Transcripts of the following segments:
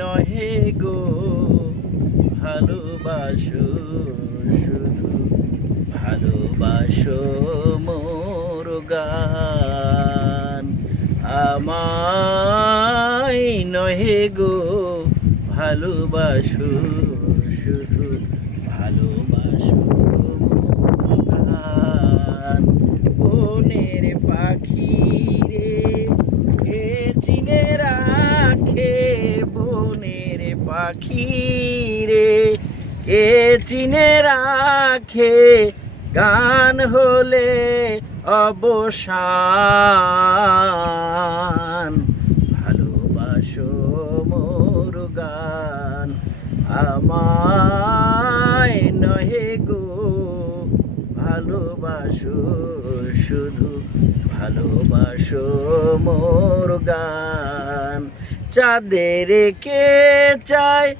নহে গো, ভালোবাসো শুধু, ভালোবাসো মোর গান। আমায় নহে গো, ভালোবাসো শুধু, ভালোবাসো গান। বনের পাখি রে এ চিনে রাখে বনের পাখি রে, কে চিনে রাখে? গান হলে অবসান। ভালোবাসো মোর গান, আমায় নহে গো। ভালোবাসো শুধু, ভালোবাসো মোর গান। চাঁদের কে চায়?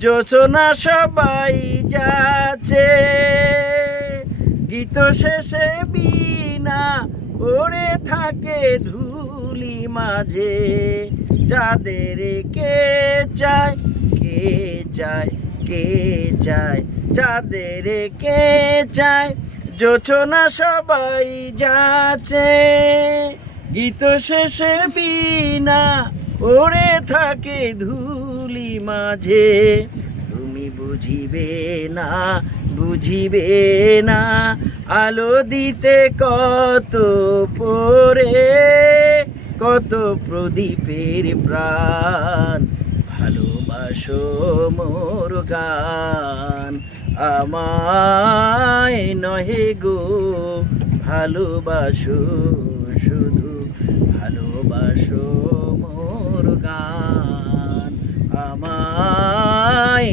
যোচনা সবাই যাচ্ছে। গীত শেষে বিনা পড়ে থাকে ধুলি মাঝে। যাদের কে চায়? কে চায়? কে চায়? যাদের কে চায়? যোচনা সবাই যাচ্ছে। গীত শেষে বিনা ওড়ে থাকে ধুলি মাঝে। তুমি বুঝিবে না বুঝিবে না, আলো দিতে কত পরে, কত প্রদীপের প্রাণ। ভালোবাসো মোর গান, আমায় নহে গো, ভালোবাসো শুধু ভালোবাসো মোর গান আমায়